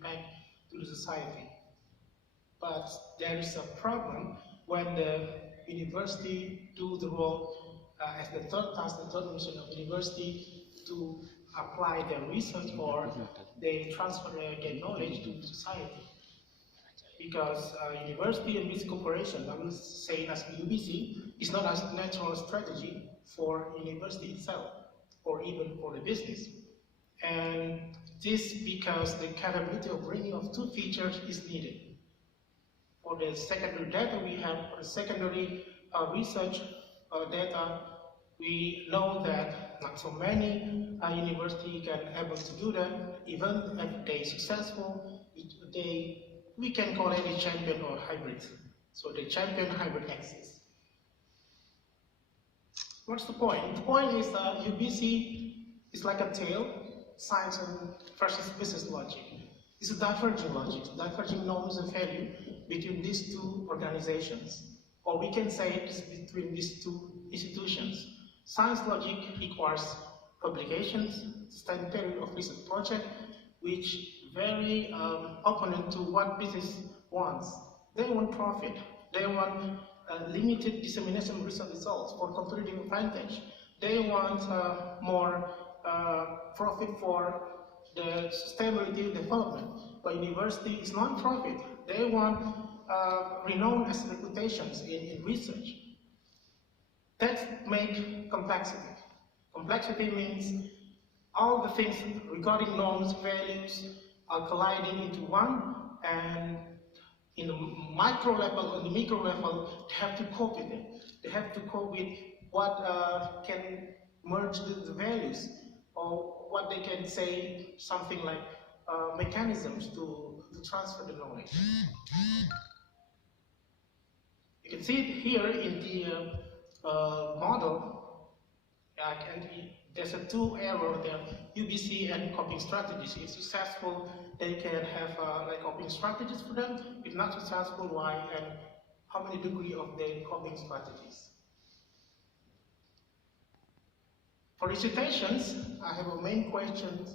impact to the society. But there is a problem when the university do the role as the third task, the third mission of university to apply their research or they transfer their knowledge to society. Because university and business corporation, I will say as UBC, is not a natural strategy for university itself or even for the business. And this because the capability of bringing of two features is needed. For the secondary data we have, for the secondary research data, we know that not so many universities can able to do that. Even if they successful, we can call it a champion or hybrid. So the champion hybrid axis. What's the point? The point is that UBC is like a tail, science versus business logic. It's a diverging logic, diverging norms and value between these two organizations. Or we can say it's between these two institutions. Science logic requires publications, sustained period of research project, which very opponent to what business wants. They want profit. They want limited dissemination of research results for competitive advantage. They want more profit for the sustainability development. But university is non-profit. They want renowned as reputations in research. That makes complexity. Complexity means all the things regarding norms, values, are colliding into one, and in the micro level and the micro level, they have to cope with it. They have to cope with what can merge the values, or what they can say, something like mechanisms to transfer the knowledge. You can see it here in the model, and there's a two error there, UBC and coping strategies. If successful, they can have like coping strategies for them. If not successful, why and how many degree of the coping strategies. For recitations, I have a main question,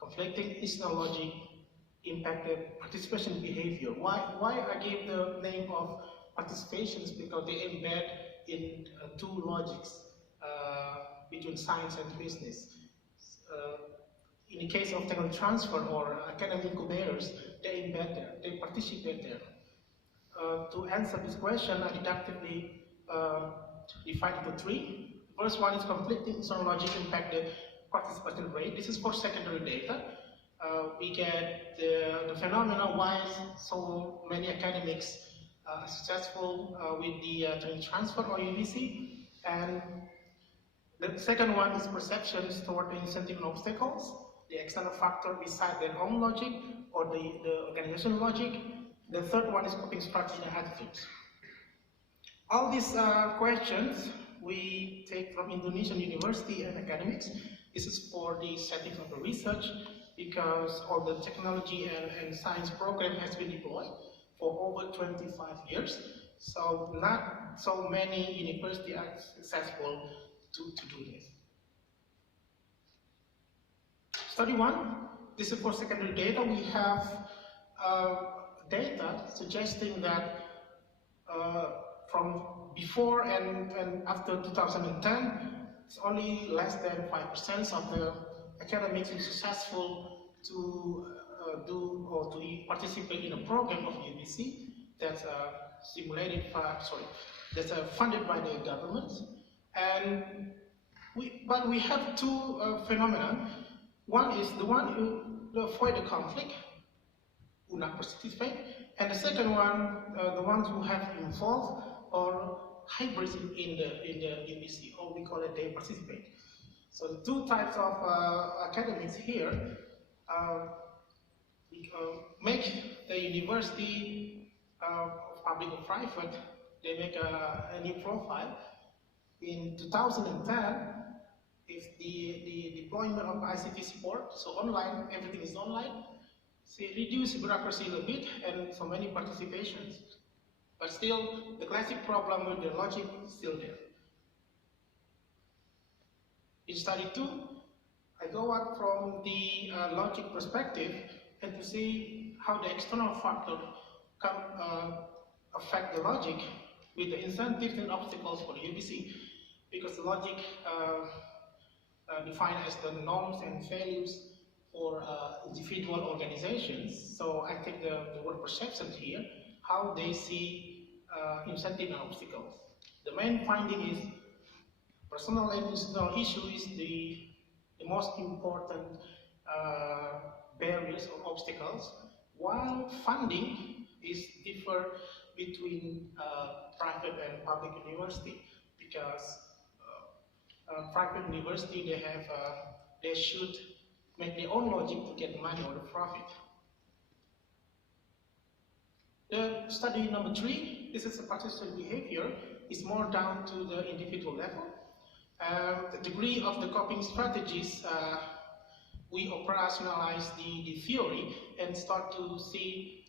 conflicting institutional logic impacted participation behavior. Why I gave the name of participations? Because they embed in two logics between science and business. In the case of technology transfer or academic incubators, they embed there, they participate there. To answer this question, I deductively divide into three. First one is conflicting institutional logic impacted participation rate. This is for secondary data. We get the phenomena why so many academics are successful with the technology transfer or UBC. And the second one is perceptions toward the incentive and obstacles, the external factor beside their own logic or the organizational logic. The third one is coping strategy and attitudes. All these questions we take from Indonesian university and academics. This is for the setting of the research because all the technology and science program has been deployed for over 25 years. So not so many universities are successful to do this. Study one, this is for secondary data. We have data suggesting that from before and after 2010, it's only less than 5% of the academics is successful to do or to participate in a program of UBC that's that's funded by the government. And but we have two phenomena. One is the one who avoid the conflict, who not participate, and the second one, the ones who have involved or hybrids in the UBC, or we call it they participate. So the two types of academics here make the university public or private. They make a new profile. In 2010, if the deployment of ICT support, so online, everything is online, so reduce bureaucracy a little bit and so many participations. But still, the classic problem with the logic is still there. In study 2, I go out from the logic perspective and to see how the external factor can affect the logic with the incentives and obstacles for the UBC, because the logic defined as the norms and values for individual organizations. So I take the word perception here, how they see incentive and obstacles. The main finding is personal and institutional issue is the most important barriers or obstacles, while funding is differ between private and public university, because private university they should make their own logic to get money or the profit. The study number 3, this is a participant behavior, is more down to the individual level. The degree of the coping strategies, we operationalize the theory and start to see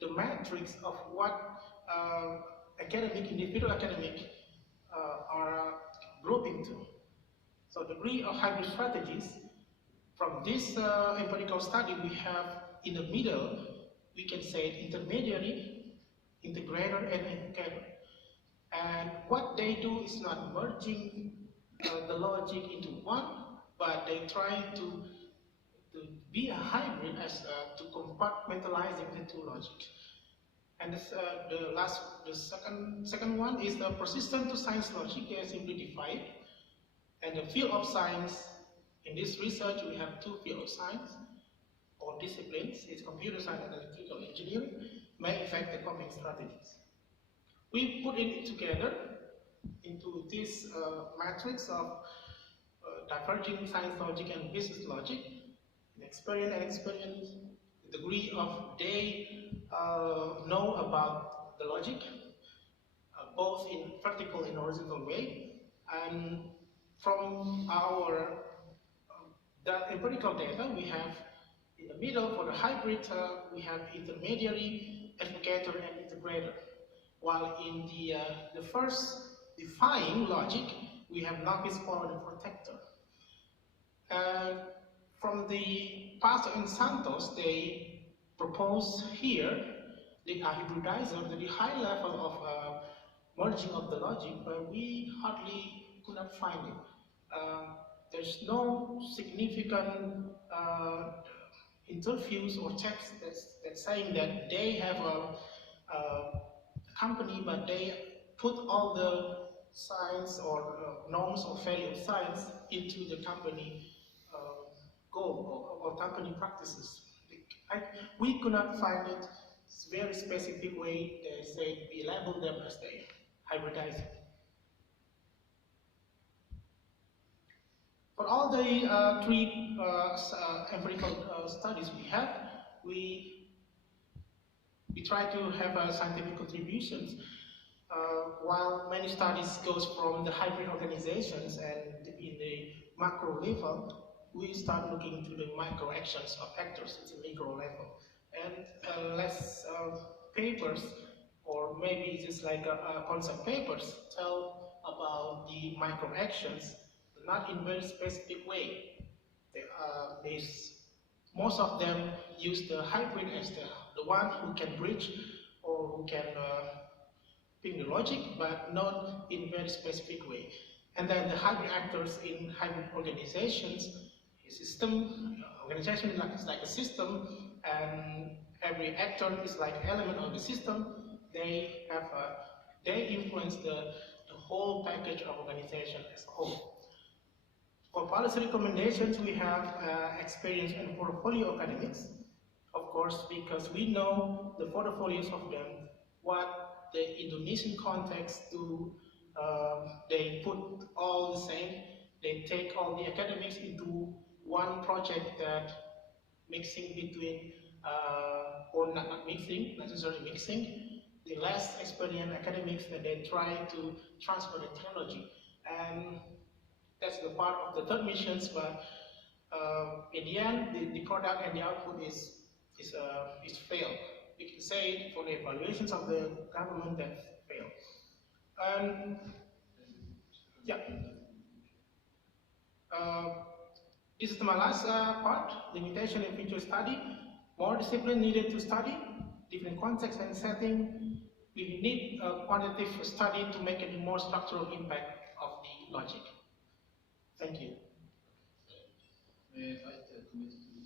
the metrics of what individual academic are grouped into. So degree of hybrid strategies, from this empirical study we have in the middle, we can say intermediary, integrator, and educator. And what they do is not merging the logic into one, but they try to be a hybrid as to compartmentalizing the two logic. And this, the second one is the persistent to science logic, they are simplified. And the field of science, in this research we have 2 fields of science, or disciplines, it's computer science and electrical engineering, may affect the coping strategies. We put it together into this matrix of diverging science logic and business logic, experience, the degree of they know about the logic, both in vertical and horizontal way. And from our the empirical data, we have in the middle for the hybrid, we have intermediary, educator, and integrator. While in the first defying logic, we have novice, follower, and protector. From the Pastor and Santos, they propose here the hybridizer, the high level of merging of the logic, but we hardly could not find it. There's no significant interviews or text that's saying that they have a company, but they put all the science or norms or value of science into the company goal or company practices. We could not find it. It's a very specific way they say we label them as they hybridize it. For all the 3 empirical studies we have, we try to have scientific contributions. While many studies goes from the hybrid organizations and in the macro level, we start looking into the micro actions of actors at the micro level. And less papers, or maybe just like concept papers, tell about the micro actions, but not in very specific way. Most of them use the hybrid as the one who can bridge or who can ping the logic, but not in very specific way. And then the hybrid actors in hybrid organizations, organization is like a system, and every actor is like an element of the system. They have they influence the whole package of organization as a whole. For policy recommendations, we have experience and portfolio academics, of course, because we know the portfolios of them, what the Indonesian context do. They put all the same. They take all the academics into one project that mixing between, or not mixing, not necessarily mixing, the less experienced academics that they try to transfer the technology. And that's the part of the third missions, but in the end, the product and the output is failed. You can say for the evaluations of the government that failed. Yeah. This is my last part, limitation in future study. More discipline needed to study, different context and setting. We need a quantitative study to make a more structural impact of the logic. Thank you. May I invite the committee to the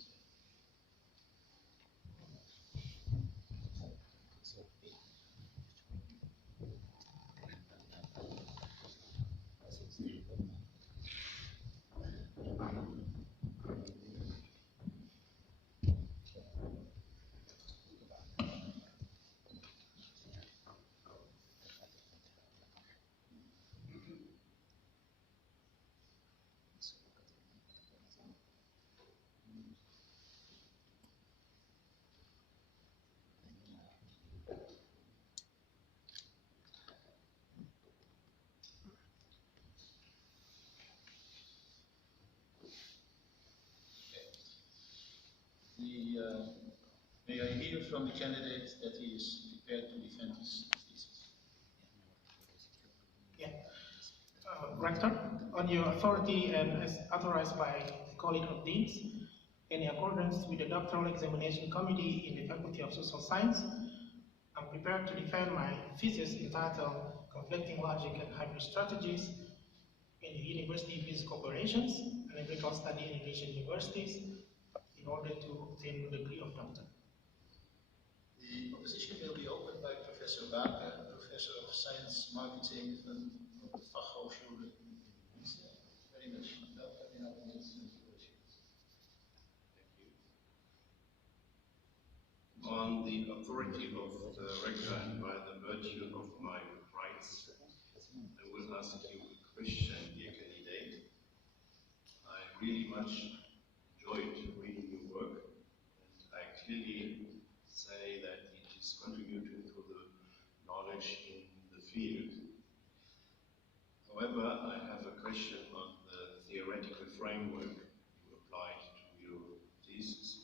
may I hear from the candidate that he is prepared to defend his thesis? Yeah. Rector, on your authority and as authorized by the College of Deans, in accordance with the Doctoral Examination Committee in the Faculty of Social Science, I'm prepared to defend my thesis entitled Conflicting Logic and Hybrid Strategies in the University Business Corporations and Empirical Study in Asian Universities in order to obtain the degree of doctor. The opposition will be opened by Professor Baker, Professor of Science Marketing from the Fachhochschule. Very much welcome in our midst. On the authority of the rector and by the virtue of my rights, I will ask you a question, dear candidate. I really much enjoyed reading your work, and I clearly say that it is contributing to the knowledge in the field. However, I have a question on the theoretical framework you applied to your thesis.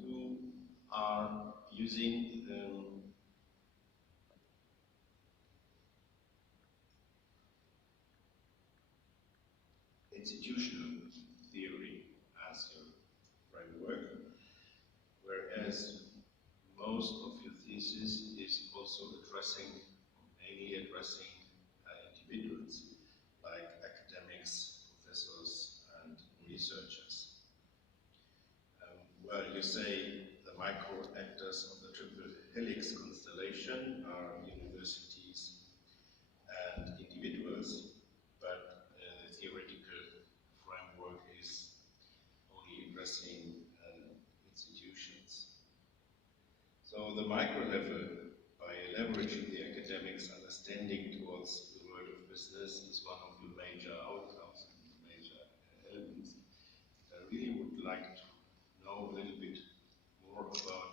You are using institutional theory as your framework, whereas most of your thesis is also addressing, mainly addressing individuals like academics, professors, and researchers. Well, you say the micro-actors of the triple helix constellation are universities and individuals, but the theoretical framework is only addressing institutions. So the micro level, by leveraging the academics' understanding towards the world of business, is one of the major outcomes and major elements. I really would like to know a little bit more about,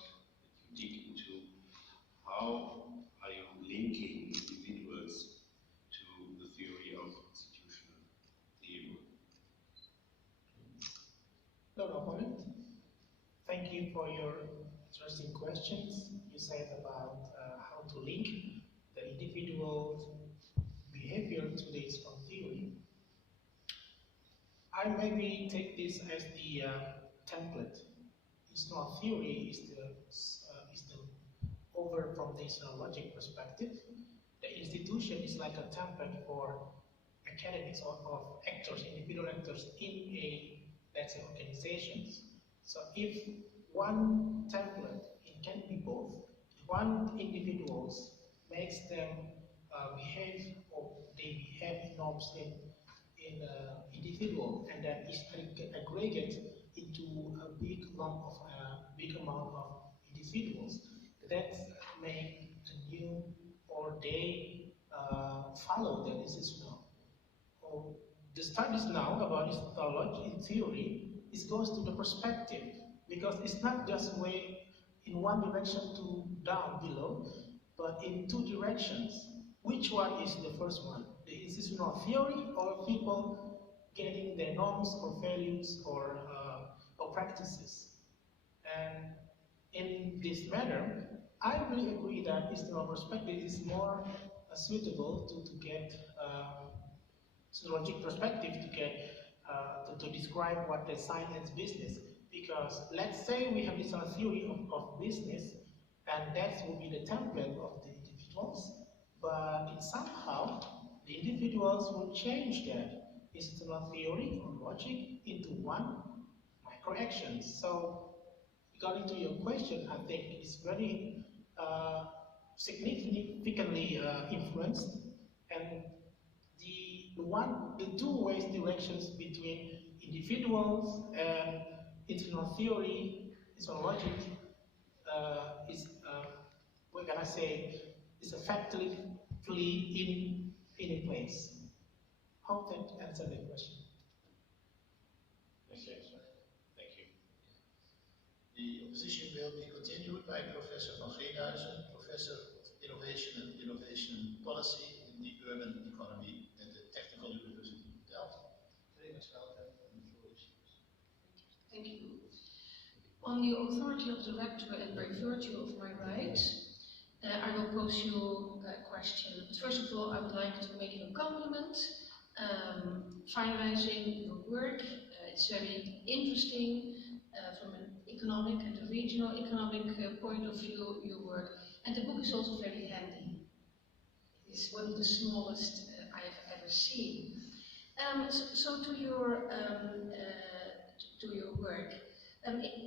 dig into how are you linking individuals to the theory of institutional theory. No comment. Thank you for your interesting questions. You said about how to link the individual behavior to the Islam theory. I maybe take this as the template. Islam theory is the over from the Islam logic perspective. The institution is like a template for academics or actors, individual actors in a, let's say, organizations. So if one template, it can be both. One individuals makes them behave, or they behave norms in individual, and that is aggregate into a big lump of big amount of individuals that make a new, or they follow that this is now. Or the studies now about eschatology in theory, it goes to the perspective, because it's not just way in one direction to down below, but in two directions. Which one is the first one? The institutional theory, or people getting their norms or values or practices? And in this manner, I really agree that institutional perspective is more suitable to get sociological perspective to get to describe what they sign as business. Because let's say we have this theory of business, and that will be the template of the individuals, but somehow the individuals will change that institutional theory or logic into one micro action. So, according to your question, I think it's very significantly influenced, and the two ways directions between individuals and internal theory, internal logic, is we're gonna say is effectively in place. Hope that answered the question. Yes, yes, thank you. The opposition will be continued by Professor van Geenhuizen, Professor of Innovation and Innovation Policy in the Urban Economy at the Technical University of Delft. Very much welcome, and the floor is yours. Thank you. On the authority of the rector and by virtue of my rights, I will pose you a question. But first of all, I would like to make you a compliment. Finalizing your work, it's very interesting from an economic and a regional economic point of view, your work. And the book is also very handy. It's one of the smallest I have ever seen. So to your work.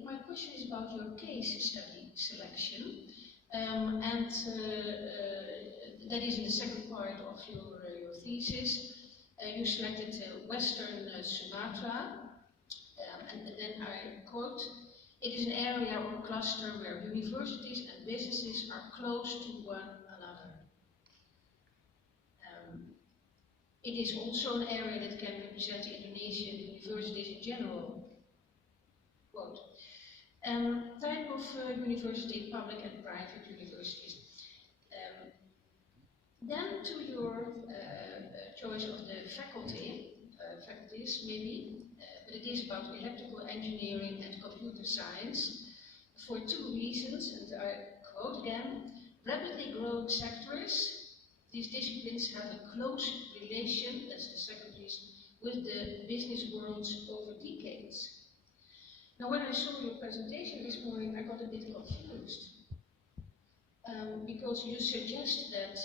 My question is about your case study selection, and that is in the second part of your thesis. You selected Western Sumatra, and then I quote, "It is an area or cluster where universities and businesses are close to one another. It is also an area that can represent Indonesian universities in general." Quote. Type of university, public and private universities. Then to your choice of the faculties maybe, but it is about electrical engineering and computer science for two reasons, and I quote again, "Rapidly growing sectors, these disciplines have a close relation," that's the second reason, "with the business worlds over decades." Now, when I saw your presentation this morning, I got a bit confused because you suggest that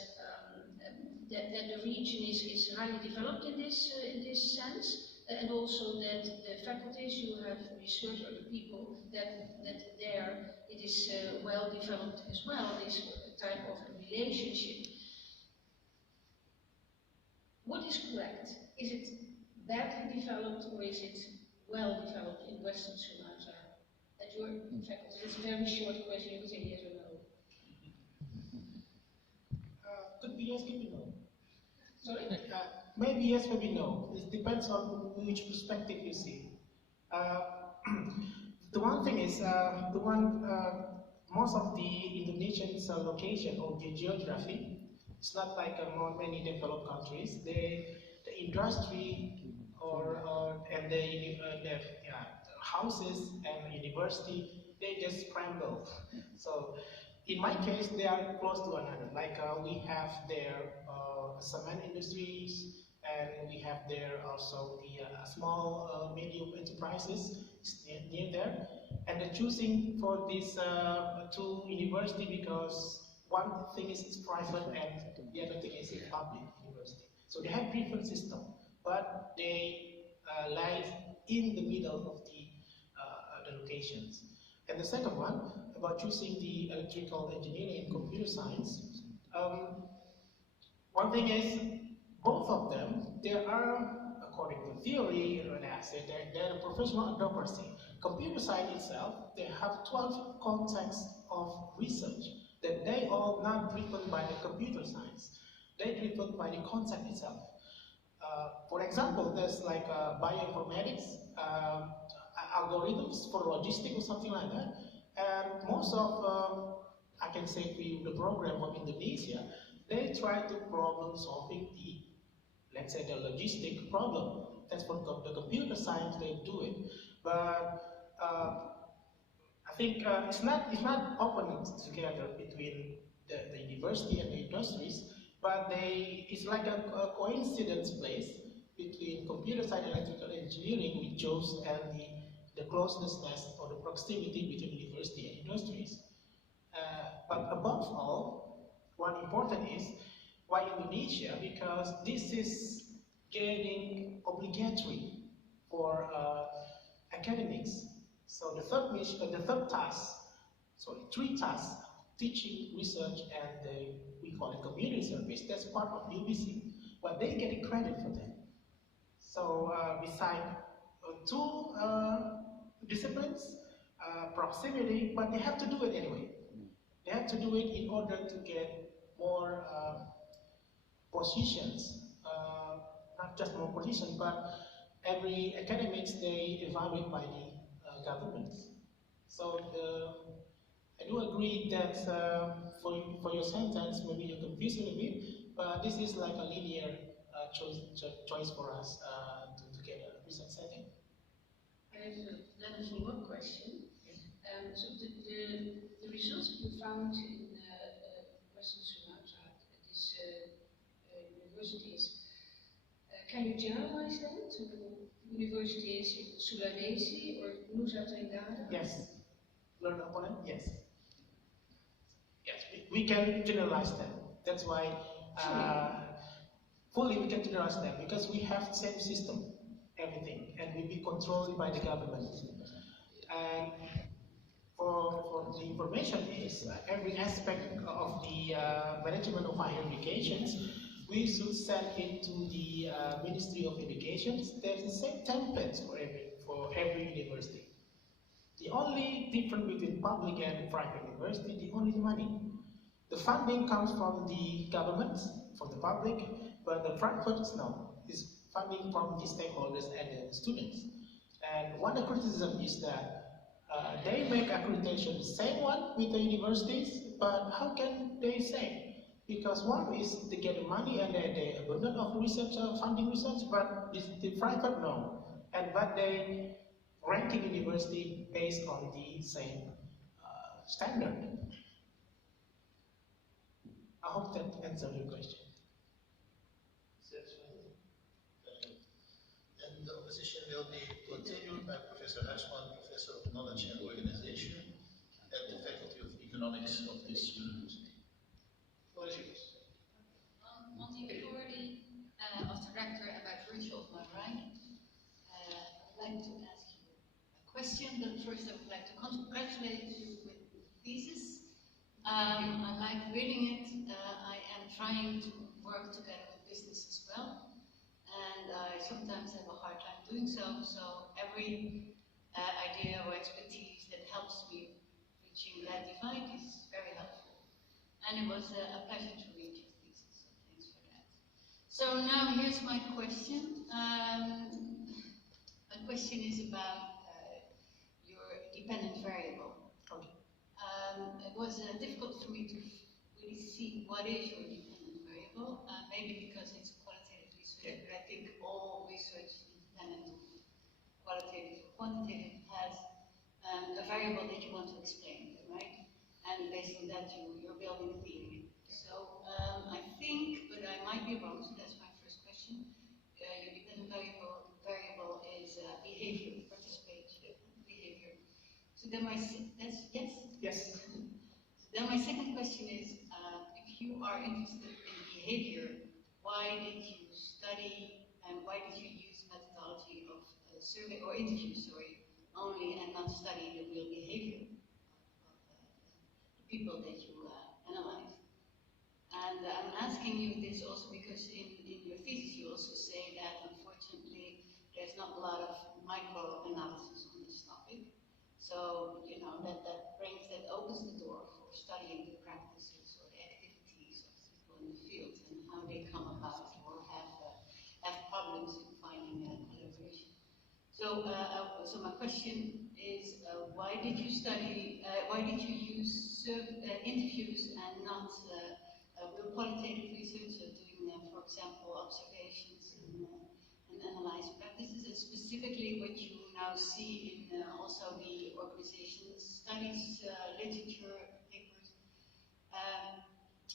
that the region is highly developed in this sense, and also that the faculties you have researched or the people that there it is well developed as well. This type of relationship. What is correct? Is it badly developed or is it well developed in Western Sumatra at your faculty? It's a very short question, you can say yes or no. Could be yes, could be no. Sorry? Maybe yes, maybe no. It depends on which perspective you see. The one thing is, most of the Indonesian location or the geography, it's not like many developed countries. The industry and the houses and university, they just scramble. So in my case, they are close to one another. Like we have their cement industries, and we have there also the small medium enterprises near there. And they're choosing for these two university because one thing is private and the other thing is a public university. So they have different system, but they lie in the middle of the locations. And the second one, about choosing the electrical engineering and computer science, one thing is, both of them, they are, according to theory, they're a professional democracy. Computer science itself, they have 12 contexts of research that they are not driven by the computer science. They're driven by the concept itself. For example, there's like bioinformatics, algorithms for logistics or something like that. And most of, I can say for you, the program of Indonesia, they try to problem solving the, let's say, the logistic problem. That's for the computer science, they do it. But I think it's not open together between the university and the industries, but it's like a coincidence place between computer science and electrical engineering with jobs and the closeness or the proximity between university and industries. But above all, what important is why Indonesia, because this is getting obligatory for academics. So the third task, sorry, three tasks: teaching, research, and we call it community service. That's part of UBC, but they get credit for that. So beside two disciplines, proximity, but they have to do it anyway. They have to do it in order to get more positions, not just more positions, but every academics they evaluate by the government. So I do agree that for your sentence, maybe you're confused a little bit, but this is like a linear choice for us to get a research setting. I have then a follow-up question. So the results you found in Western Sumatra at these universities, can you generalize them to universities in Sulawesi or Nusa Tenggara? Yes. Learn upon it? Yes. Yes, we can generalize them. That's why fully we can generalize them because we have the same system, everything, and we be controlled by the government. And for the information is every aspect of the management of higher education, we should send it to the Ministry of Education. There's the same templates for every university. The only difference between public and private university, the only money. The funding comes from the government, from the public, but the private is funding from the stakeholders and the students. And one criticism is that they make accreditation the same one with the universities, but how can they say? Because one is they get the money and they abundant of research, funding research, but the private no. But they ranking university based on the same standard. I hope that answers your question. And the opposition will be continued by Professor Huisman, Professor of Knowledge and Organization at the Faculty of Economics of this university. What is yours? On the authority of the rector and by virtue of my rank, I'd like to ask you a question, but first I would like to congratulate you with the thesis. I like reading it. I am trying to work together with business as well, and I sometimes have a hard time doing so. So every idea or expertise that helps me reaching that divide is very helpful. And it was a pleasure to read your thesis, so thanks for that. So now here's my question. My question is about your dependent variable. Okay. It was difficult for me to really see what is your dependent variable, maybe because it's qualitative research, but I think all research, independent of qualitative or quantitative, has a variable that you want to explain, right? And based on that, you're building a theory. So I think, but I might be wrong, so that's my first question. Your dependent variable is behavior, participation behavior. So then yes? Yes. Then my second question is, if you are interested in behavior, why did you study and why did you use methodology of survey or interview, only and not study the real behavior of the people that you analyze? And I'm asking you this also because in your thesis you also say that unfortunately there's not a lot of micro-analysis on this topic. So, you know, that opens the door for studying the practices or the activities of people in the field and how they come about or have problems in finding collaboration. So, so my question is, why did you use interviews and not real qualitative research, doing, for example, observations and analyze practices, and specifically what you now see in also the organization studies, literature, papers,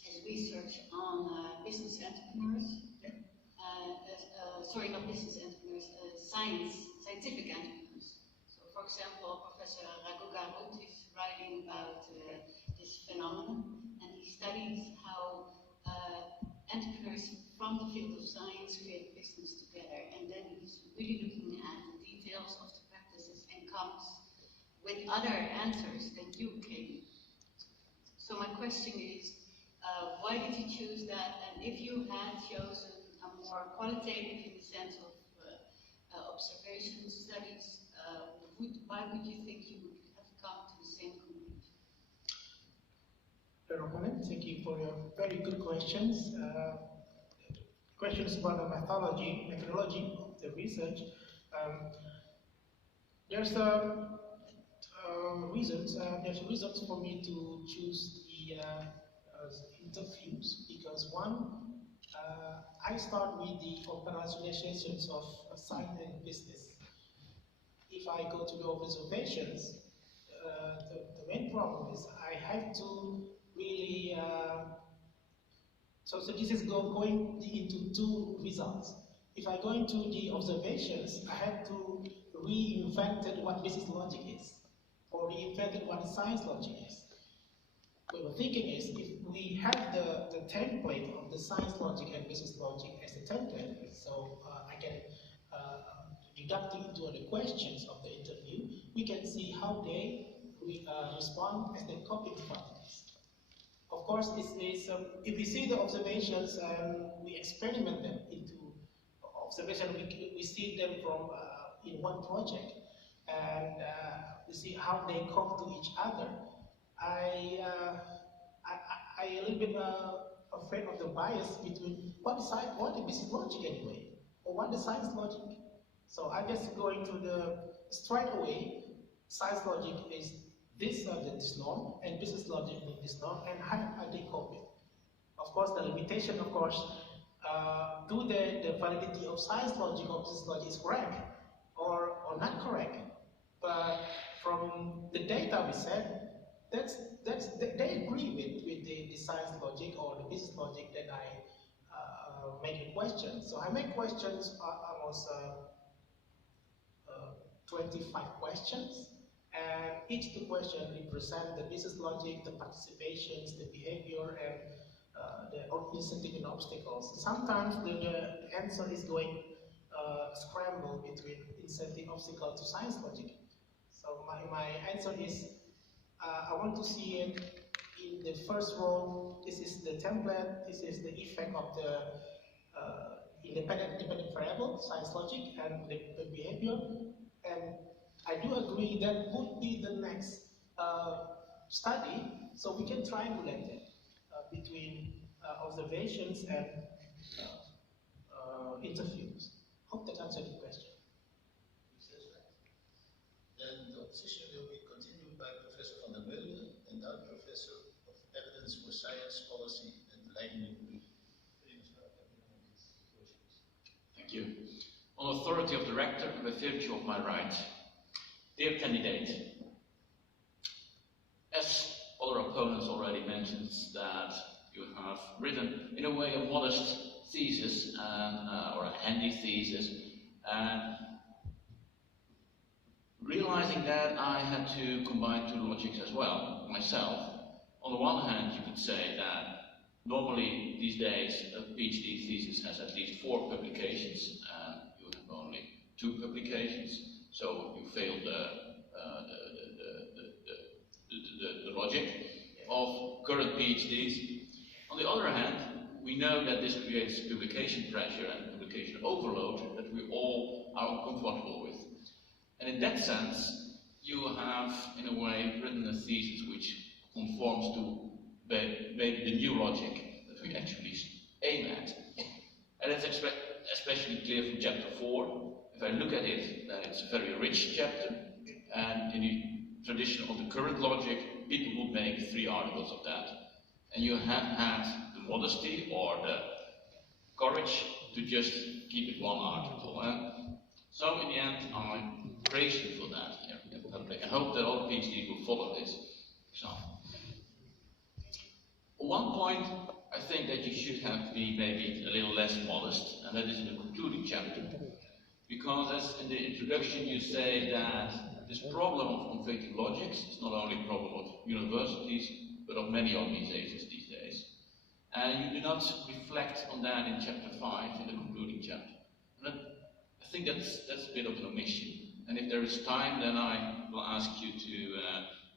is research on business entrepreneurs, sorry, not business entrepreneurs, scientific entrepreneurs. So, for example, Professor Raghuggarud is writing about this phenomenon, and he studies how entrepreneurs from the field of science create business together, and then he's really looking at the details of the practices and comes with other answers than you came. So my question is, why did you choose that? And if you had chosen a more qualitative in the sense of observation studies, why would you think you would have come to the same conclusion? Thank you for your very good questions. Questions about the methodology of the research. There's reasons for me to choose the interviews, because one, I start with the operationalizations of science and business. If I go to the observations, the main problem is I have to really, so this is going into two results. If I go into the observations, I have to reinvent what business logic is, or reinvent what science logic is. What we're thinking is, if we have the template of the science logic and business logic as a template, so I can deduct into the questions of the interview, we can see how they respond as they copy strategies. Of course, if we see the observations and we experiment them into observation, we see them from in one project, and we see how they come to each other. I a little bit afraid of the bias between what the business logic anyway, or what the science logic. So I just go into the straight away. Science logic is this norm, and business logic is this norm, and how are they copy? Of course, the limitation, of course, do the validity of science logic or business logic is correct or not correct. But from the data we said, they agree with the science logic or the business logic that I make a question. So I make questions almost 25 questions, and each the question represent the business logic, the participations, the behavior, and the incentive and obstacles. Sometimes the answer is going scramble between incentive, obstacle to science logic. So my answer is, I want to see it in the first row. This is the template. This is the effect of the independent variable, science logic, and the behavior. And I do agree that would be the next study, so we can triangulate it between observations and interviews. Hope that answered the question. Then the opposition will be continued by Professor van der Meulen, and now Professor of Evidence for Science Policy at Leiden University. Thank you. On authority of the rector and by virtue of my right, dear candidate, as other opponents already mentioned, that you have written in a way a modest thesis or a handy thesis, and realizing that I had to combine two logics as well myself. On the one hand, you could say that normally these days a PhD thesis has at least 4 publications, and you have only 2 publications, so you failed the logic of current PhDs. On the other hand, we know that this creates publication pressure and publication overload that we all are uncomfortable with. And in that sense, you have, in a way, written a thesis which conforms to maybe the new logic that we actually aim at. And it's especially clear from chapter 4. If I look at it, then it's a very rich chapter, and in the tradition of the current logic, people would make 3 articles of that. And you have had the modesty or the courage to just keep it 1 article. And so in the end, I'm praise you for that in public. I hope that all PhDs will follow this example. At one point, I think think that you should have be maybe a little less modest, and that is in the concluding chapter. Because as in the introduction you say that this problem of conflicting logics is not only a problem of universities, but of many organizations these days. And you do not reflect on that in chapter 5, in the concluding chapter. And I think that's a bit of an omission. And if there is time, then I will ask you to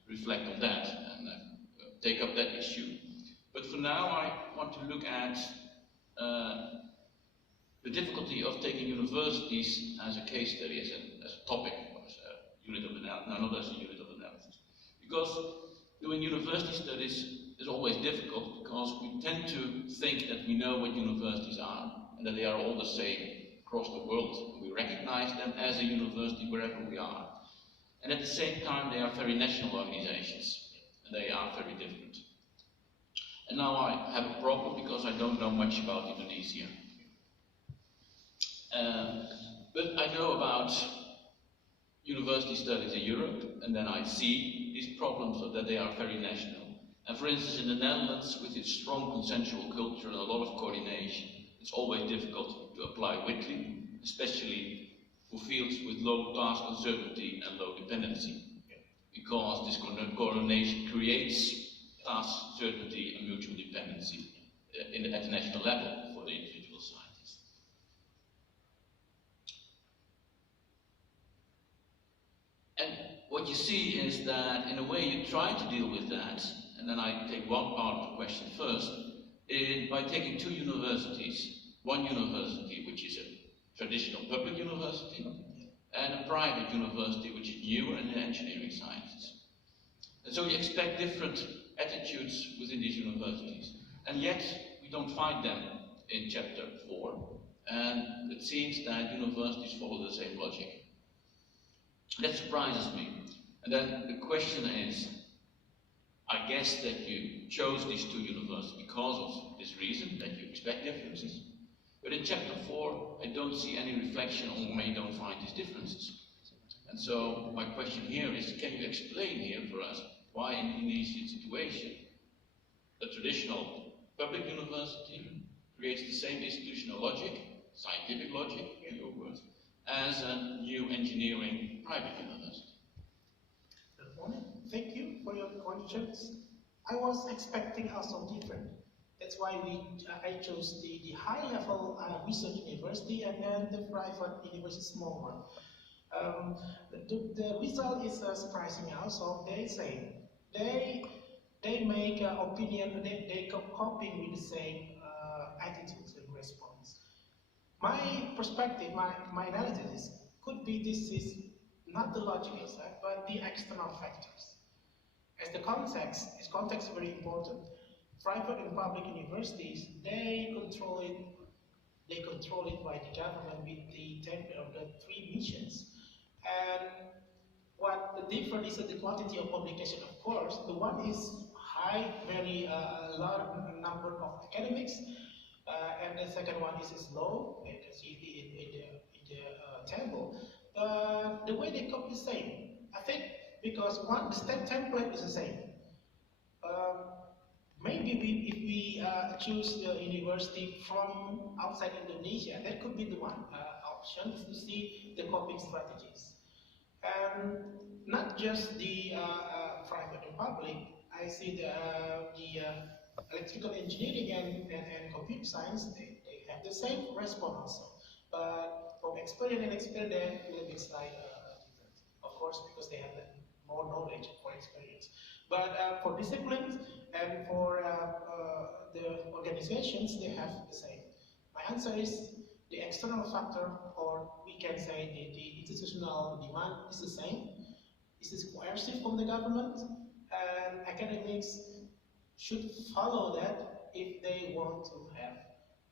reflect on that and take up that issue. But for now, I want to look at the difficulty of taking universities as a case study, as a topic, as a unit of analysis, not as a unit of analysis. Because doing university studies is always difficult, because we tend to think that we know what universities are, and that they are all the same across the world. And we recognize them as a university wherever we are. And at the same time, they are very national organizations, and they are very different. And now I have a problem because I don't know much about Indonesia. But I know about university studies in Europe, and then I see these problems so that they are very national. And for instance, in the Netherlands, with its strong consensual culture and a lot of coordination, it's always difficult to apply Whitley, especially for fields with low task uncertainty and low dependency, because this coordination creates task certainty and mutual dependency at the national level for the individual scientists. And what you see is that in a way you try to deal with that, and then I take one part of the question first, by taking two universities. One university which is a traditional public university, and a private university which is newer in the engineering sciences. And so you expect different attitudes within these universities, and yet we don't find them in chapter 4, and it seems that universities follow the same logic. That surprises me. And then the question is, I guess that you chose these two universities because of this reason, that you expect differences. But in chapter 4, I don't see any reflection on why you don't find these differences. And so my question here is, can you explain here for us why in the Indonesian situation the traditional public university creates the same institutional logic, scientific logic, in your words, as a new engineering private university? Good morning. Thank you for your questions. I was expecting also different. That's why I chose the high-level research university and then the private university, small one. The result is surprising also. They say they make opinion, they coping with the same attitudes and response. My perspective, my analysis could be this is not the logical side, but the external factors. As the context is very important. Private and public universities, they control it by the government with the 3 missions. And what the difference is the quantity of publication, of course. The one is high, very large number of academics, and the second one is low. You can see in the table. The way they copy the same, I think, because the step template is the same. Maybe if we choose the university from outside Indonesia, that could be the one option to see the copying strategies. And not just the private and public, I see the electrical engineering and computer science, they have the same response. But from experience, they're a little bit slightly different. Of course, because they have more knowledge for experience. But for disciplines and for the organizations, they have the same. My answer is the external factor, or we can say the institutional demand is the same. This is coercive from the government, and academics should follow that if they want to have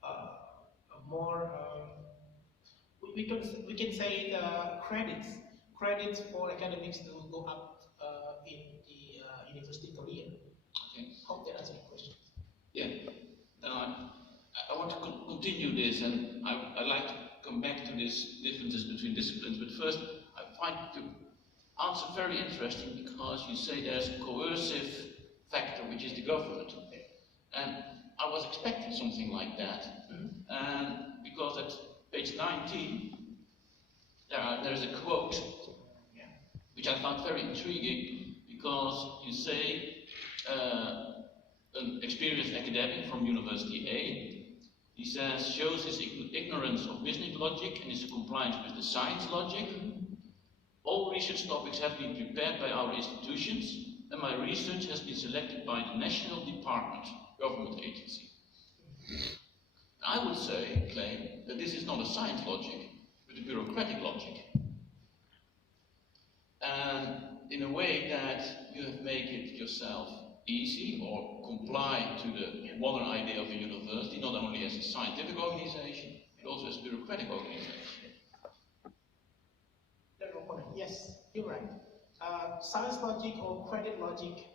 a more, we can say credits for academics to go up in the university career. Okay. Hope that answers your question. Yeah. Now I want to continue this, and I'd like to come back to these differences between disciplines. But first, I find the answer very interesting because you say there's a coercive factor, which is the government. And I was expecting something like that, and because at page 19 there is a quote which I found very intriguing, because you say an experienced academic from University A, he says, shows his ignorance of business logic and his compliance with the science logic. All research topics have been prepared by our institutions, and my research has been selected by the National Department, government agency. I would claim that this is not a science logic, but a bureaucratic logic. And in a way that you have made it yourself easy or comply to the modern idea of a university, not only as a scientific organization, but also as a bureaucratic organization. Yes, you're right. Science logic or credit logic,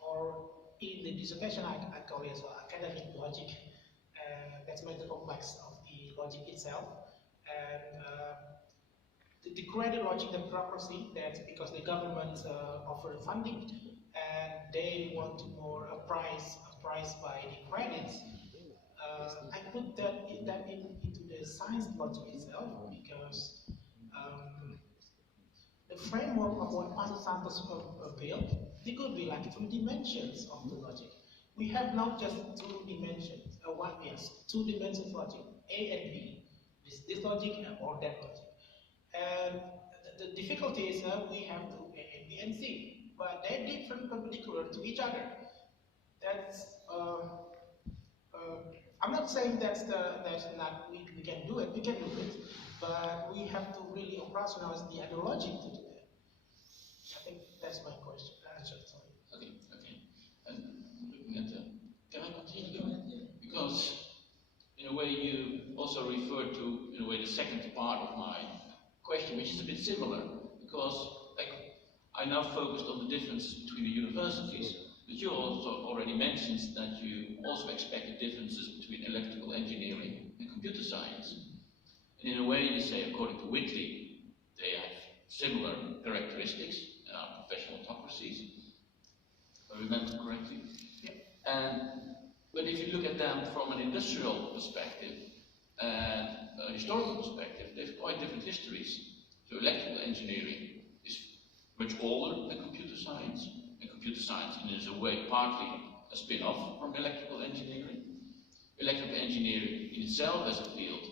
or in the dissertation I call it academic logic, that's made the complex of the logic itself. And the credit logic, the bureaucracy, that's because the government offered funding and they want more a price by the credits. I put that into the science logic itself, because the framework of what Pastor Santos built, there could be like 3 dimensions of the logic. We have now just 2 dimensions, two dimensions logic, A and B, this logic or that logic. And the difficulty is we have to A, B, and C, but they're different perpendicular to each other. That's I'm not saying that's not we can do it. We can do it, but we have to really operationalize the other logic to do that. I think that's my question. Answer. Sorry. Okay. And looking at can I continue? Because in a way you also referred to, in a way, the second part of my question, which is a bit similar, because I now focused on the differences between the universities, but you also already mentioned that you also expected differences between electrical engineering and computer science. And in a way you say, according to Whitley, they have similar characteristics and are professional autocracies, if I remember correctly. Yeah. But if you look at them from an industrial perspective and a historical perspective, they have quite different histories. So electrical engineering is much older than computer science, and computer science is a way partly a spin-off from electrical engineering. Electrical engineering in itself as a field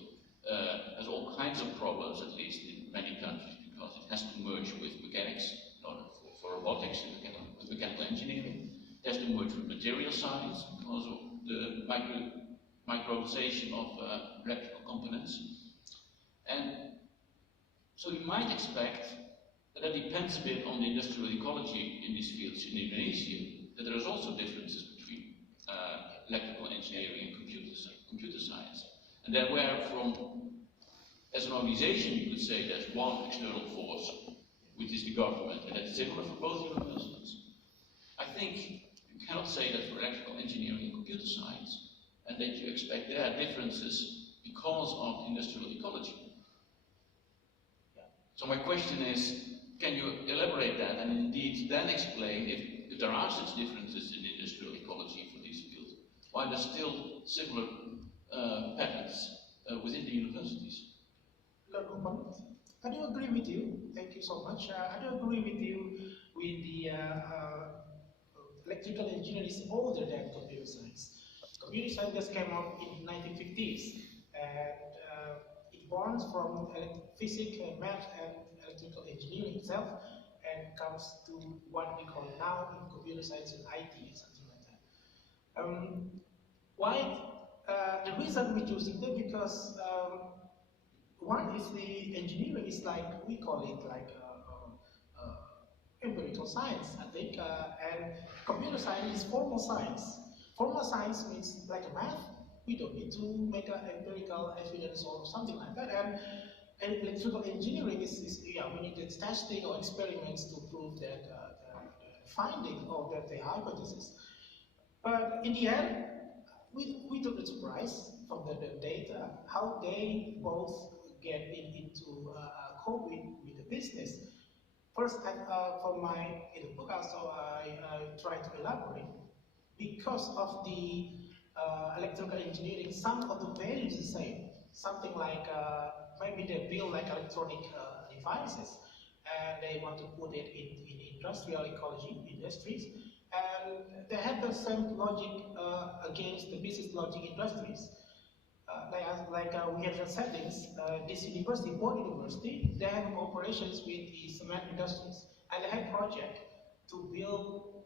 has all kinds of problems, at least in many countries, because it has to merge with mechanics in order for robotics, with mechanical engineering. It has to merge with material science because of the microization of electrical components. And so you might expect that depends a bit on the industrial ecology in these fields in Indonesia, that there is also differences between electrical engineering and computer science. And then where as an organization, you could say there's one external force, which is the government, and that's similar for both universities. I think you cannot say that for electrical engineering and computer science, and that you expect there are differences because of industrial ecology. So my question is, can you elaborate that and indeed then explain if there are such differences in industrial ecology for these fields, why there's still similar patterns within the universities? I do agree with you. Thank you so much. I do agree with you with the electrical engineering is older than computer science. Computer science just came out in the 1950s, and it borns from physics, math, and electrical engineering itself, and comes to what we call now in computer science and IT, something like that. Why? The reason we choose it is because one is the engineering is like, we call it like empirical science, I think, and computer science is formal science. Formal science means like a math. We don't need to make an empirical evidence or something like that. And electrical engineering is we need testing or experiments to prove that the finding or that the hypothesis. But in the end, we took the surprise from the data how they both get into cope with the business. First, in the book also I try to elaborate because of the electrical engineering, some of the values are the same. Something like maybe they build like electronic devices and they want to put it in industrial ecology, industries, and they have the same logic against the business logic industries. We have the settings, this university, both university, they have operations with the cement industries, and they have project to build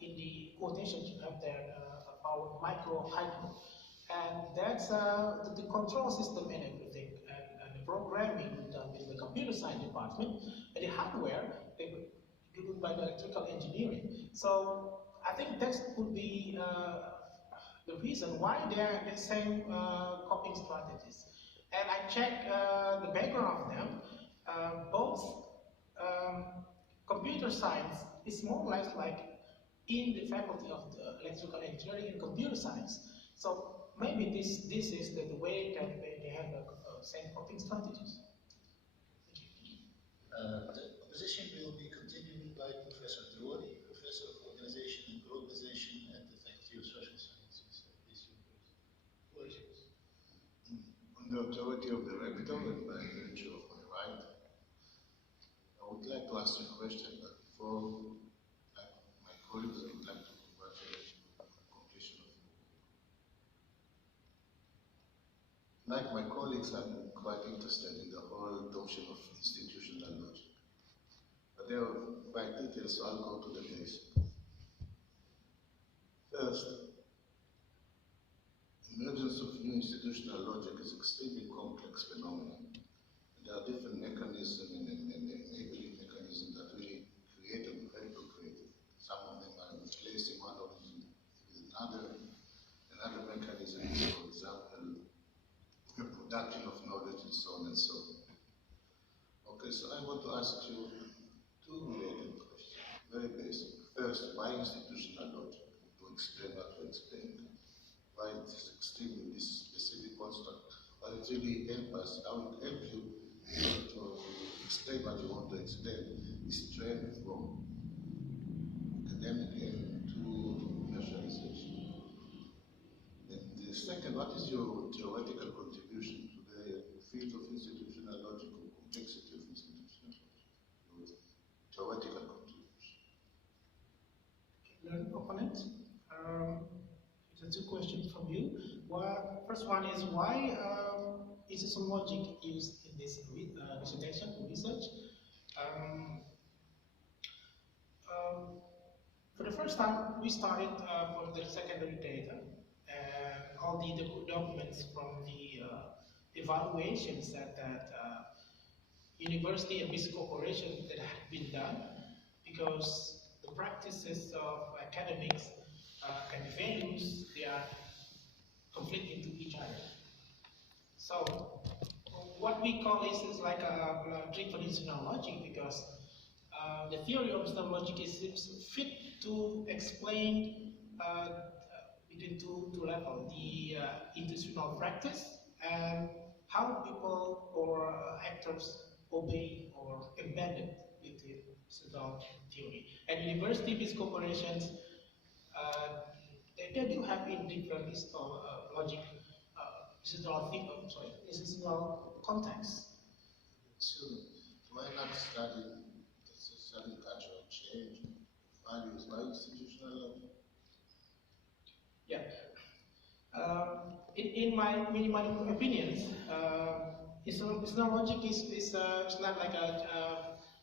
in the quotations you have there about micro hydro, and that's the control system and everything, and the programming done in the computer science department, and the hardware they given by the electrical engineering. So I think that could be the reason why they are the same coping strategies. And I checked the background of them. Both computer science is more or less like in the faculty of the electrical engineering and computer science. So maybe this is the way that they have the same coping strategies. The position will be continued by Professor Vrije, Professor of Organization and Globalization at the Faculty of Social Sciences at this university. On the authority of the rector and by virtue of my right, I would like to ask you a question, but before my colleagues, I would like to congratulate you on the completion of your book. Like my colleagues, I'm quite interested in the whole notion of institutional logic. But they are quite detailed, so I'll go to the basics. First, emergence of new institutional logic is extremely complex phenomenon. And there are different mechanisms and enabling mechanisms that really create and help to create it. Some of them are replacing one organism with another mechanism, for example, the production of knowledge and so on and so on. Okay, so I want to ask you two related questions, very basic. First, why institutional logic? To explain what to explain. Why it is extremely this specific construct? How it really help us, how it help you to explain what you want to explain, this trend from academic end to commercialization. And the second, what is your theoretical contribution to the field of institutional logic or complexity of institutional logic? Theoretical contribution. Learn opponent. It's two questions from you. First one is why is some logic used in this dissertation research? For the first time, we started from the secondary data and all the documents from the evaluations that university and business corporations that had been done, because the practices of academics and values, they are conflicting to each other. So what we call this is like a traditional logic, because the theory of the logic is fit to explain between two levels, the institutional practice and how people or actors obey or embedded with the institutional theory. And university business corporations, they do have in different logic, institutional context. So, why not study cultural change, values, why institutional logic? Yeah. In my opinions, institutional logic is not like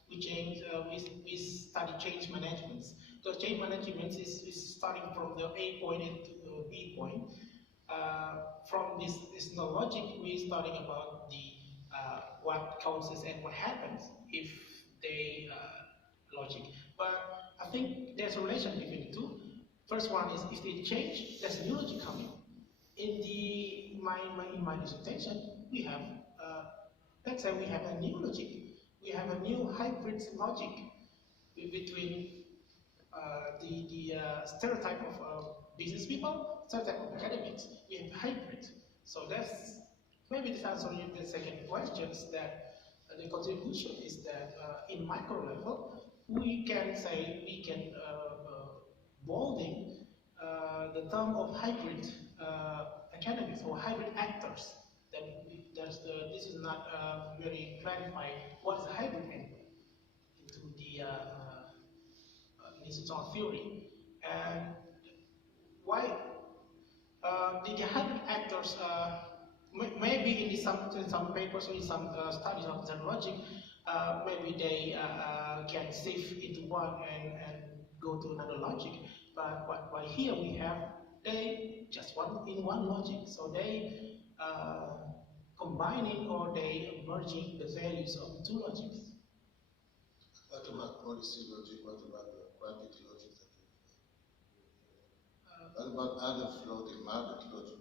we study change management. Because change management is starting from the A point to the B point. From this logic, we're starting about the what causes and what happens if they logic. But I think there's a relation between the two. First one is if they change, there's a new logic coming. In my dissertation, we have let's say we have a new logic. We have a new hybrid logic between the stereotype of business people, stereotype of academics. We have hybrid. So that's maybe this answers the second question, is that the contribution is that in micro level, we can say we can bolding the term of hybrid academics or hybrid actors. This is not very clarified. What is a hybrid into the institutional theory, and why the hybrid actors maybe in some papers or in some studies of the logic, maybe they can sift into one and go to another logic. But what here we have, they just in one logic. So they combining or they merging the values of two logics. What about policy logic? What about the quantity logic? What about other floating market logic?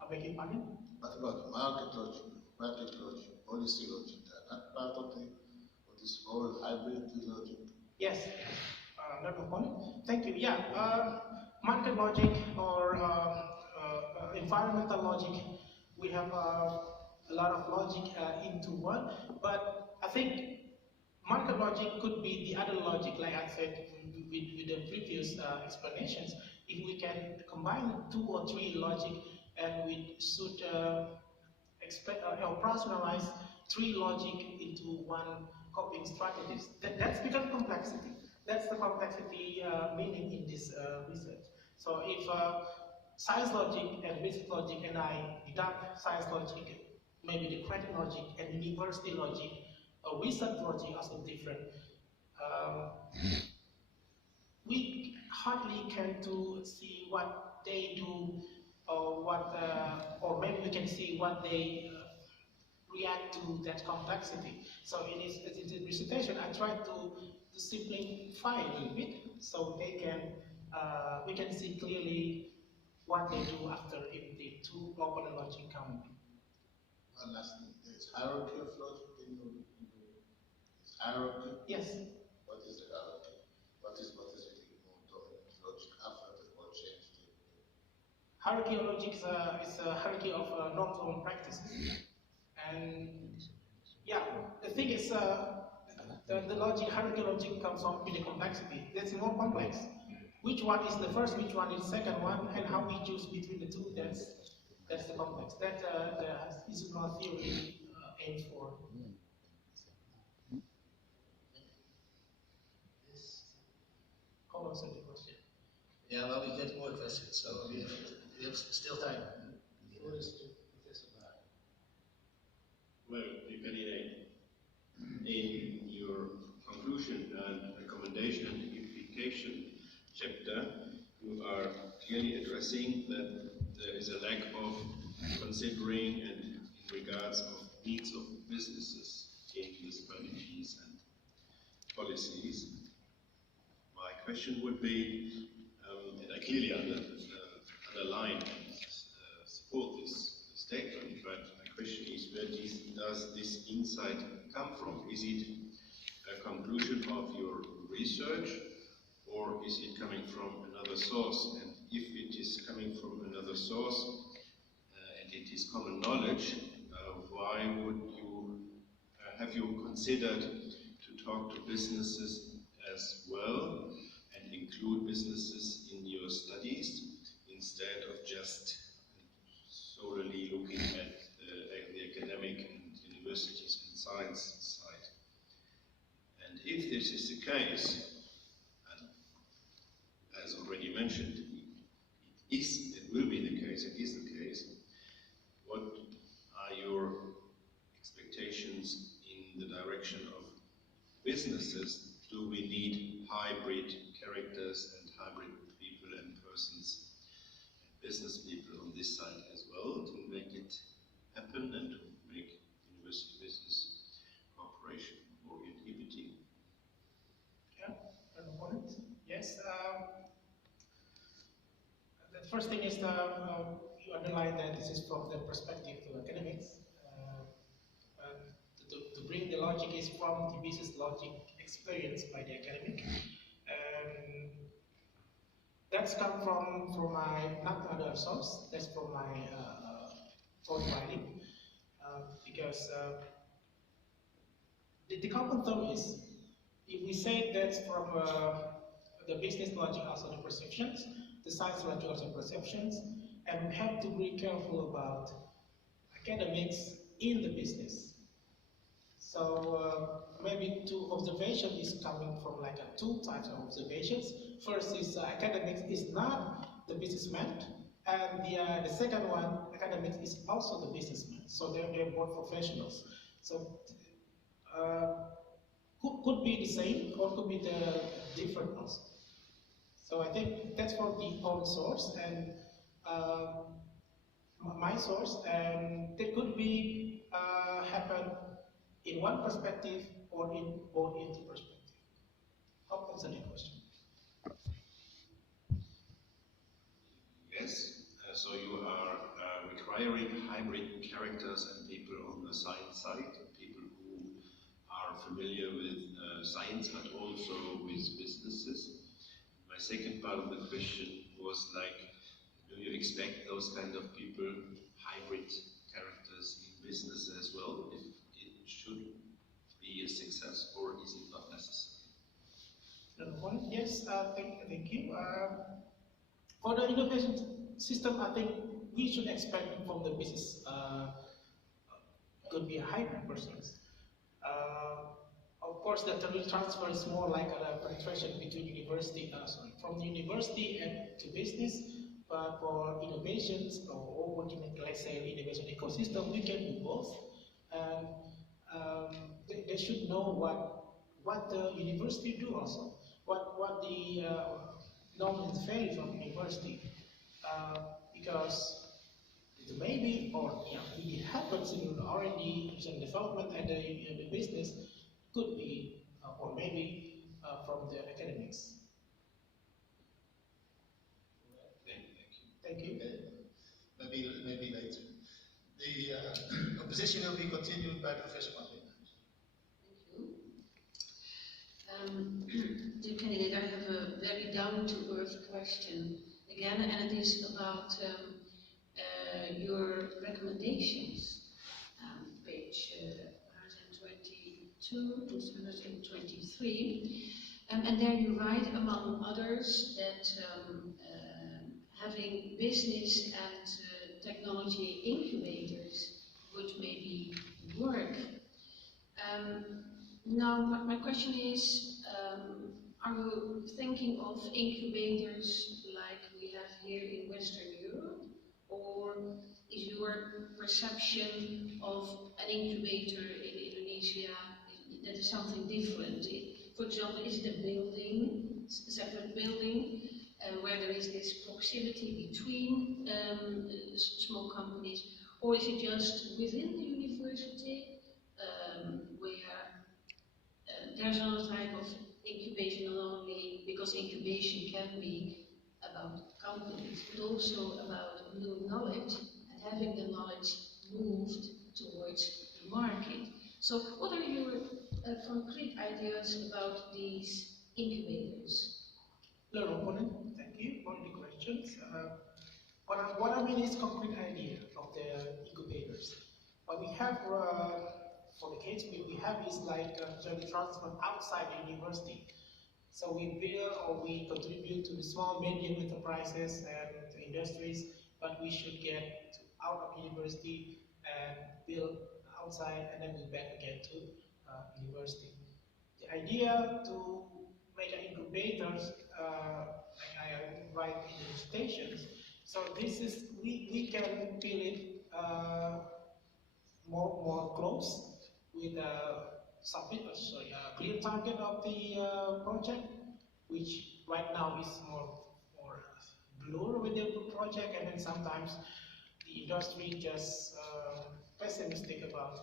I beg your pardon? What about market logic, quantity logic, policy logic? They are not part of this whole hybrid logic. Yes, another point. Thank you. Yeah, market logic or environmental logic, we have a lot of logic into one, but I think market logic could be the other logic, like I said with the previous explanations. If we can combine 2 or 3 logic and we should personalize 3 logic into one copying strategies, that's become complexity. That's the complexity meaning in this research. So if science logic and business logic, and I deduct science logic, maybe the credit logic and university logic, or research logic are so different. We hardly can to see what they do, or or maybe we can see what they react to that complexity. So in this presentation, I try to simplify a little bit, so they can we can see clearly what they do after if the 2 open logic come. One last thing, there's hierarchy of logic in your hierarchy? Yes. What is the hierarchy? What is really more dominant logic after the whole change? Hierarchy of logic is a hierarchy of norms and practices. And yeah, the thing is, the logic, hierarchy logic comes from the complexity. That's more complex. Which one is the first, which one is the second one, and how we choose between the two, that's the complex. That the institutional theory aims for. How answer the question? Yeah, well, we get more questions, so we have still time. Well, in your conclusion and recommendation and implication chapter, you are clearly addressing that there is a lack of considering and in regards of needs of businesses in the strategies and policies. My question would be, and I clearly underline and support this statement, but my question is, where does this insight come from? Is it a conclusion of your research, or is it coming from another source? And if it is coming from another source, and it is common knowledge, why would you have you considered to talk to businesses as well and include businesses in your studies instead of just solely looking at the academic and universities and science side? And if this is the case, and as already mentioned, it will be the case, it is the case, what are your expectations in the direction of businesses? Do we need hybrid characters and hybrid people and persons, business people on this side as well to make it happen and to make university business cooperation more inhibiting? Yeah, an opponent? Yes. The first thing is you underline that this is from the perspective of academics. To bring the logic is from the business logic experienced by the academic. That's come from my, not other source, that's from my own writing. Because the common term is, if we say that's from the business logic, also the perceptions, the science, methodology, and perceptions, and we have to be careful about academics in the business. So maybe two observation is coming from like two types of observations. First is academics is not the businessman, and the second one, academics is also the businessman. So they're both professionals. So could be the same or could be the different also. So I think that's for the own source and my source, and it could be happen in one perspective or in both into perspective. Hope that's a good question. Yes, so you are requiring hybrid characters and people on the science side, people who are familiar with science but also with businesses. My second part of the question was like, do you expect those kind of people, hybrid characters in business as well, if it should be a success, or is it not necessary? Yes, thank you. For the innovation system, I think we should expect from the business could be a hybrid persons. Of course, the technology transfer is more like a penetration between university, from the university and to business. But for innovations or working in, let's say, innovation ecosystem, we can do both. And they should know what the university do also, what the norms and values of university, because maybe or it happens in R&D, research and development, and the business could be or maybe from the academics. Thank you. Maybe later. The opposition will be continued by Professor Martin. Thank you. Dear candidate, I have a very down-to-earth question again, and it is about your recommendations, page 122 to 123. And there you write, among others, that having business and technology incubators would maybe work. Now, my question is, are you thinking of incubators like we have here in Western Europe, or is your perception of an incubator in Indonesia that is something different? For example, is it a building, a separate building, where there is this proximity between small companies, or is it just within the university where there's another type of incubation, not only because incubation can be about companies, but also about new knowledge and having the knowledge moved towards the market. So what are your concrete ideas about these incubators? Hello, opponent. Thank you for the questions. What I mean is concrete idea of the incubators. What we have for the case we have is like the transfer outside the university. So we build or we contribute to the small, medium enterprises and industries, but we should get out of university and build outside and then we back again to university. The idea to make an incubators, like I write in the stations, so this is, we can build it more close with a clear target of the project, which right now is more blur with the project, and then sometimes the industry just pessimistic about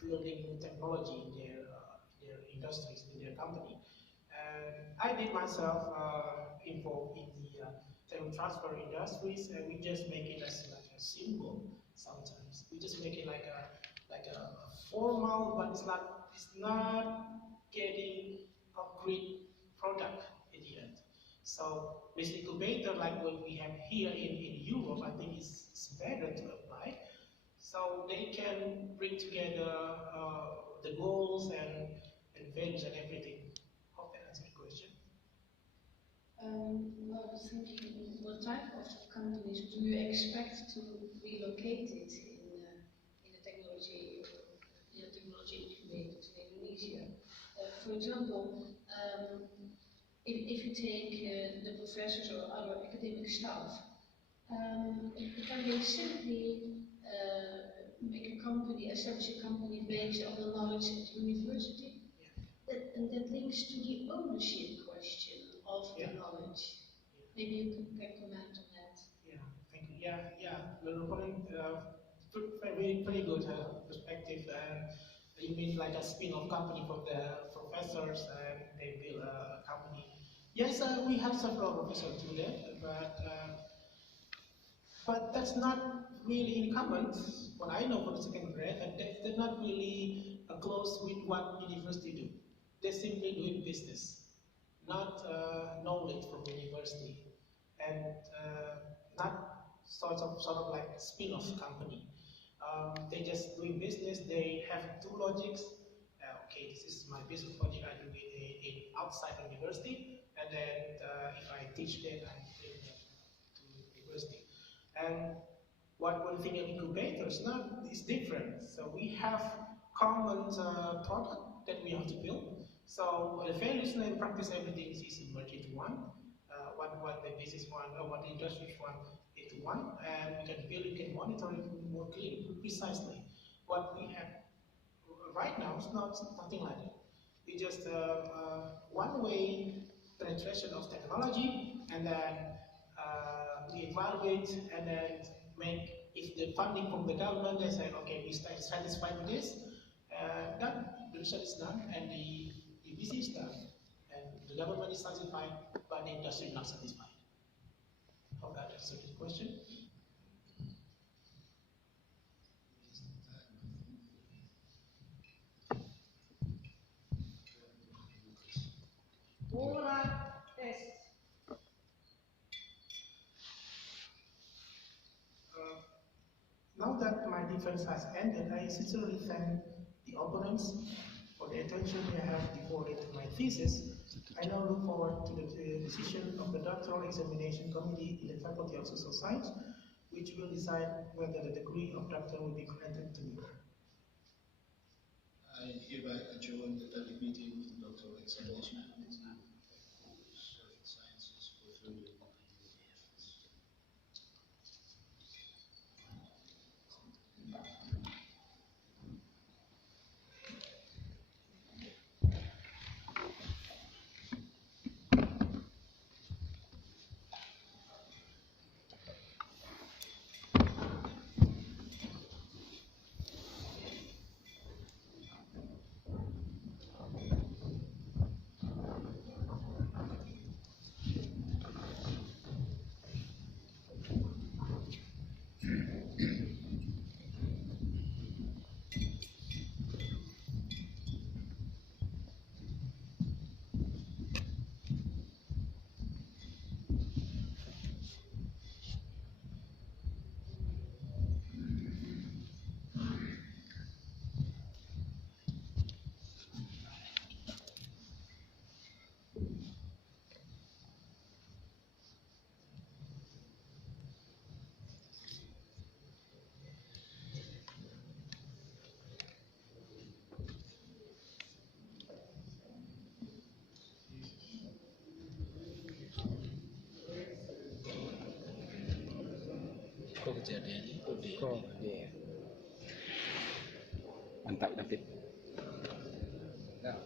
building new technology in their industries, in their company. And I did myself involved in the tech transfer industries, and we just make it as like a symbol. Sometimes we just make it like a formal, but it's not getting concrete product in the end. So this incubator, like what we have here in Europe, I think is better to apply. So they can bring together the goals and values and everything. Hope that answers the question. Well, type of companies do you expect to relocate it in the technology incubators in Indonesia? For example, if you take the professors or other academic staff, can they simply make a company, establish a company based on the knowledge at the university? And that links to the ownership question of the knowledge. Maybe you can comment on that. Yeah, thank you. Very good perspective. You mean like a spin-off company from the professors and they build a company. Yes, we have several professors do that, but that's not really incumbent. What I know from the second grade, and they're not really close with what university do. They're simply doing business, not knowledge from university, and not sort of like spin-off company. They just doing business. They have two logics. Okay, this is my business project. I do it in outside the university, and then if I teach that, I bring that to university. And what one thing in incubators now is different. So we have common product that we have to build. So the values and practice everything is merged into one. What the business one or what the industry one into one, and we can build, we can monitor it more clearly, precisely. What we have right now is nothing like that. We just one-way penetration of technology, and then we evaluate and then make, if the funding from the government, they say, okay, we stay satisfied with this, then the research is done and the VC is done. And the government is satisfied, but the industry is not satisfied. Hope that answers the question. Now that my defense has ended, I sincerely thank the opponents for the attention they have devoted to my thesis. I now look forward to the decision of the doctoral examination committee in the Faculty of Social Science, which will decide whether the degree of doctor will be granted to me. I hereby adjourn the public meeting of the doctoral examination committee of social sciences for further review. Kok kejadian itu mantap David. Nah.